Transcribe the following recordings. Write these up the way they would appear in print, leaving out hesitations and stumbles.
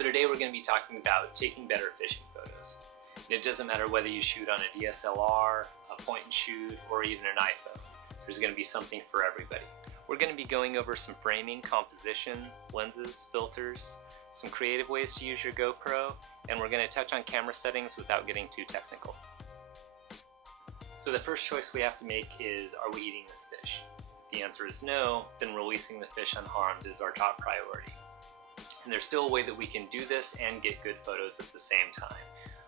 So today we're going to be talking about taking better fishing photos. And it doesn't matter whether you shoot on a DSLR, a point and shoot, or even an iPhone. There's going to be something for everybody. We're going to be going over some framing, composition, lenses, filters, some creative ways to use your GoPro, and we're going to touch on camera settings without getting too technical. So the first choice we have to make is, are we eating this fish? If the answer is no, then releasing the fish unharmed is our top priority. And there's still a way that we can do this and get good photos at the same time.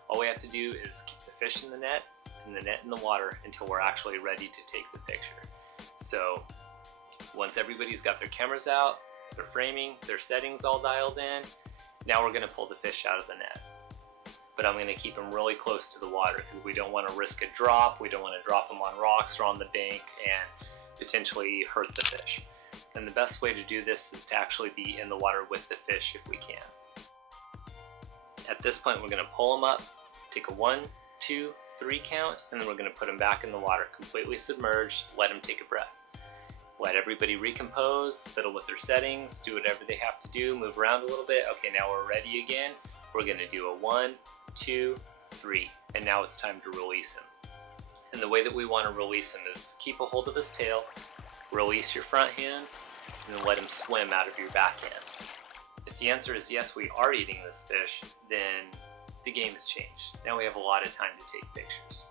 All we have to do is keep the fish in the net and the net in the water until we're actually ready to take the picture. So once everybody's got their cameras out, their framing, their settings all dialed in, now we're going to pull the fish out of the net. But I'm going to keep them really close to the water because we don't want to risk a drop. We don't want to drop them on rocks or on the bank and potentially hurt the fish. And the best way to do this is to actually be in the water with the fish if we can. At this point, we're going to pull them up, take a 1, 2, 3 count, and then we're going to put them back in the water, completely submerged, let them take a breath. Let everybody recompose, fiddle with their settings, do whatever they have to do, move around a little bit. Okay, now we're ready again. We're going to do a 1, 2, 3, and now it's time to release him. And the way that we want to release him is keep a hold of his tail, release your front hand, and then let him swim out of your back hand. If the answer is yes, we are eating this fish, then the game has changed. Now we have a lot of time to take pictures.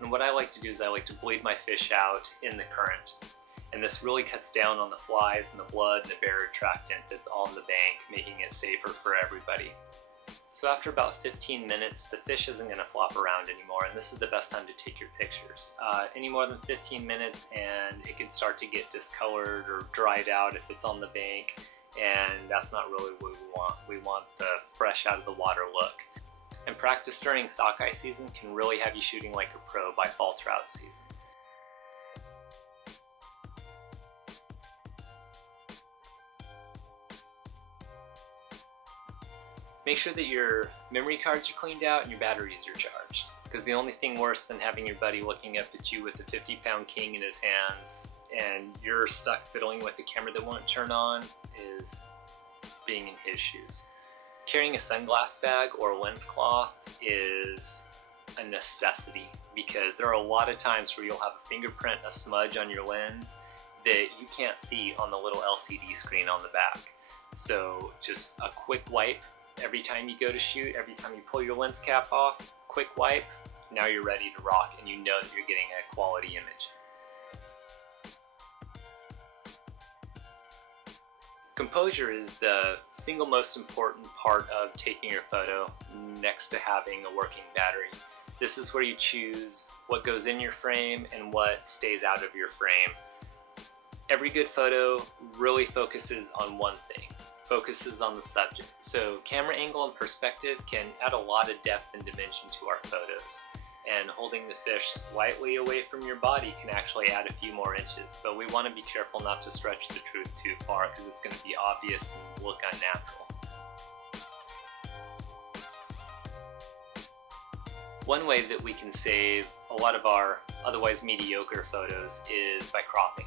And what I like to do is I like to bleed my fish out in the current. And this really cuts down on the flies and the blood and the barrier attractant that's on the bank, making it safer for everybody. So after about 15 minutes, the fish isn't going to flop around anymore, and this is the best time to take your pictures. Any more than 15 minutes and it can start to get discolored or dried out if it's on the bank, and that's not really what we want. We want the fresh out of the water look. And practice during sockeye season can really have you shooting like a pro by fall trout season. Make sure that your memory cards are cleaned out and your batteries are charged. Because the only thing worse than having your buddy looking up at you with a 50-pound king in his hands and you're stuck fiddling with the camera that won't turn on is being in his shoes. Carrying a sunglass bag or a lens cloth is a necessity because there are a lot of times where you'll have a fingerprint, a smudge on your lens that you can't see on the little LCD screen on the back. So just a quick wipe. Every time you go to shoot, every time you pull your lens cap off, quick wipe, now you're ready to rock and you know that you're getting a quality image. Composure is the single most important part of taking your photo next to having a working battery. This is where you choose what goes in your frame and what stays out of your frame. Every good photo really focuses on one thing. Focuses on the subject. So camera angle and perspective can add a lot of depth and dimension to our photos. And holding the fish slightly away from your body can actually add a few more inches. But we want to be careful not to stretch the truth too far because it's going to be obvious and look unnatural. One way that we can save a lot of our otherwise mediocre photos is by cropping.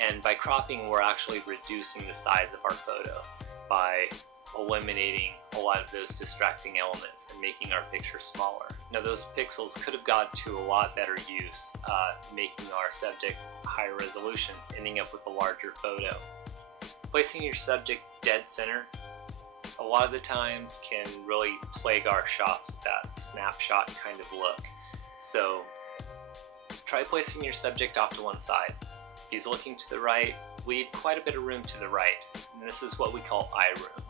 And by cropping, we're actually reducing the size of our photo by eliminating a lot of those distracting elements and making our picture smaller. Now those pixels could have got to a lot better use, making our subject higher resolution, ending up with a larger photo. Placing your subject dead center a lot of the times can really plague our shots with that snapshot kind of look. So try placing your subject off to one side. If he's looking to the right, leave quite a bit of room to the right, and this is what we call eye room.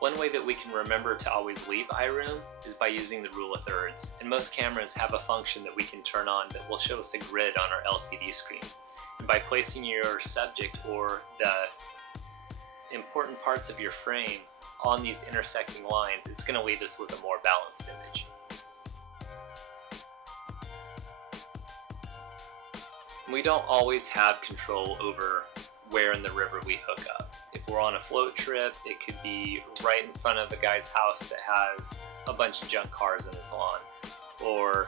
One way that we can remember to always leave eye room is by using the rule of thirds, and most cameras have a function that we can turn on that will show us a grid on our LCD screen. And by placing your subject or the important parts of your frame on these intersecting lines, it's going to leave us with a more balanced image. We don't always have control over where in the river we hook up. If we're on a float trip, it could be right in front of a guy's house that has a bunch of junk cars in his lawn. Or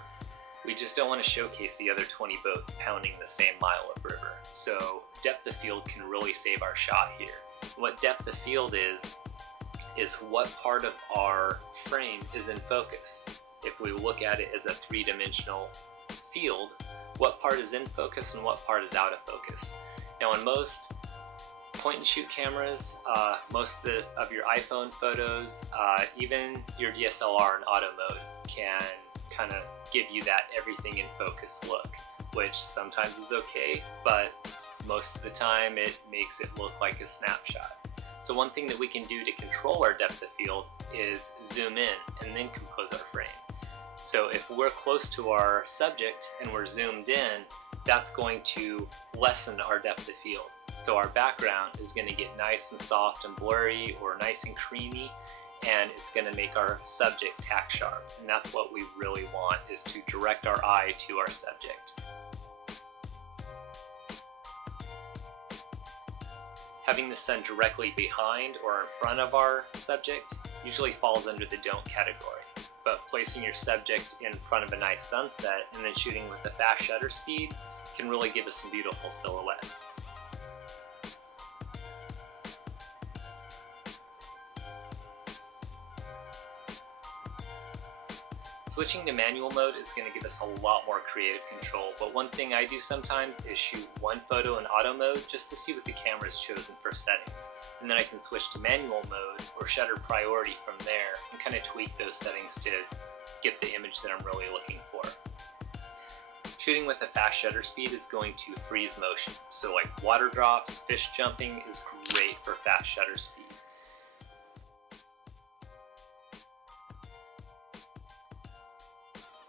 We just don't want to showcase the other 20 boats pounding the same mile of river. So depth of field can really save our shot here. What depth of field is what part of our frame is in focus. If we look at it as a three-dimensional field, what part is in focus and what part is out of focus. Now in most point and shoot cameras, most of your iPhone photos, even your DSLR in auto mode can kind of give you that everything in focus look, which sometimes is okay, but most of the time it makes it look like a snapshot. So one thing that we can do to control our depth of field is zoom in and then compose our frame. So if we're close to our subject and we're zoomed in, that's going to lessen our depth of field. So our background is going to get nice and soft and blurry or nice and creamy, and it's going to make our subject tack sharp. And that's what we really want, is to direct our eye to our subject. Having the sun directly behind or in front of our subject usually falls under the don't category. But placing your subject in front of a nice sunset and then shooting with a fast shutter speed can really give us some beautiful silhouettes. Switching to manual mode is going to give us a lot more creative control, but one thing I do sometimes is shoot one photo in auto mode just to see what the camera has chosen for settings. And then I can switch to manual mode or shutter priority from there and kind of tweak those settings to get the image that I'm really looking for. Shooting with a fast shutter speed is going to freeze motion, so like water drops, fish jumping is great for fast shutter speed.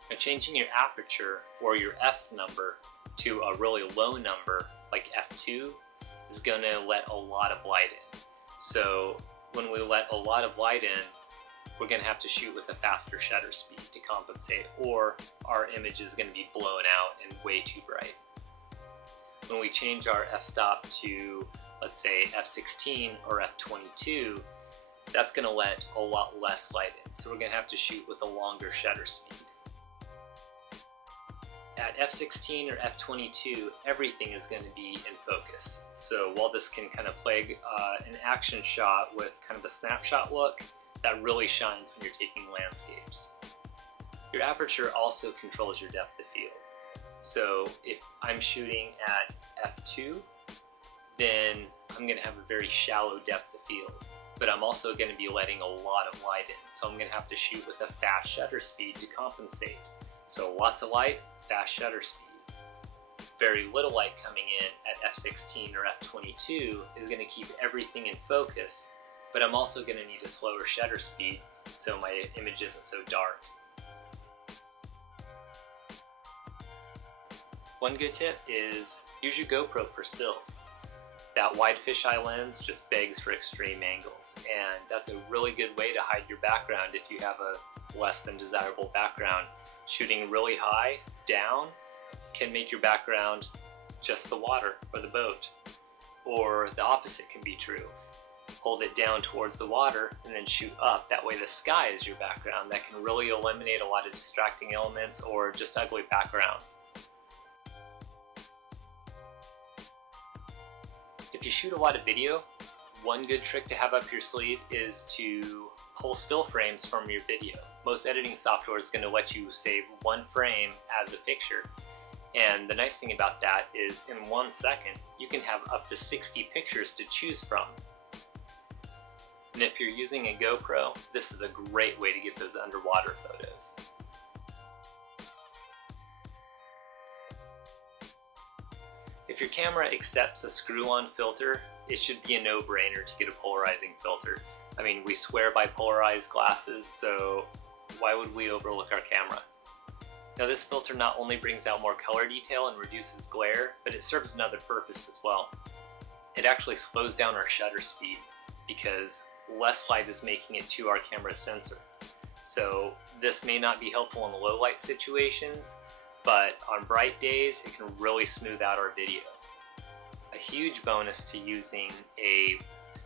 Now changing your aperture or your F number to a really low number like F2 is going to let a lot of light in. So when we let a lot of light in, we're going to have to shoot with a faster shutter speed to compensate, or our image is going to be blown out and way too bright. When we change our f-stop to, let's say, f16 or f22, that's going to let a lot less light in. So we're going to have to shoot with a longer shutter speed. At f16 or f22, everything is going to be in focus. So while this can kind of play an action shot with kind of a snapshot look, that really shines when you're taking landscapes. Your aperture also controls your depth of field. So if I'm shooting at f2, then I'm going to have a very shallow depth of field, but I'm also going to be letting a lot of light in. So I'm going to have to shoot with a fast shutter speed to compensate. So lots of light, fast shutter speed. Very little light coming in at f16 or f22 is going to keep everything in focus, but I'm also going to need a slower shutter speed so my image isn't so dark. One good tip is use your GoPro for stills. That wide fisheye lens just begs for extreme angles, and that's a really good way to hide your background if you have a less than desirable background. Shooting really high, down, can make your background just the water or the boat. Or the opposite can be true. Hold it down towards the water and then shoot up. That way the sky is your background. That can really eliminate a lot of distracting elements or just ugly backgrounds. If you shoot a lot of video, one good trick to have up your sleeve is to pull still frames from your video. Most editing software is going to let you save one frame as a picture. And the nice thing about that is in 1 second, you can have up to 60 pictures to choose from. And if you're using a GoPro, this is a great way to get those underwater photos. If your camera accepts a screw-on filter, it should be a no-brainer to get a polarizing filter. I mean, we swear by polarized glasses, so why would we overlook our camera? Now this filter not only brings out more color detail and reduces glare, but it serves another purpose as well. It actually slows down our shutter speed because less light is making it to our camera's sensor. So this may not be helpful in low light situations, but on bright days it can really smooth out our video. A huge bonus to using a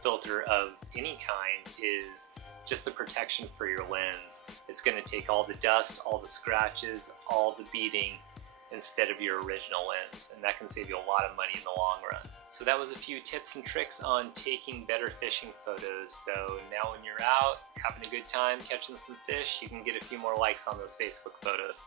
filter of any kind is just the protection for your lens. It's going to take all the dust, all the scratches, all the beating instead of your original lens, and that can save you a lot of money in the long run. So that was a few tips and tricks on taking better fishing photos. So now when you're out having a good time catching some fish, you can get a few more likes on those Facebook photos.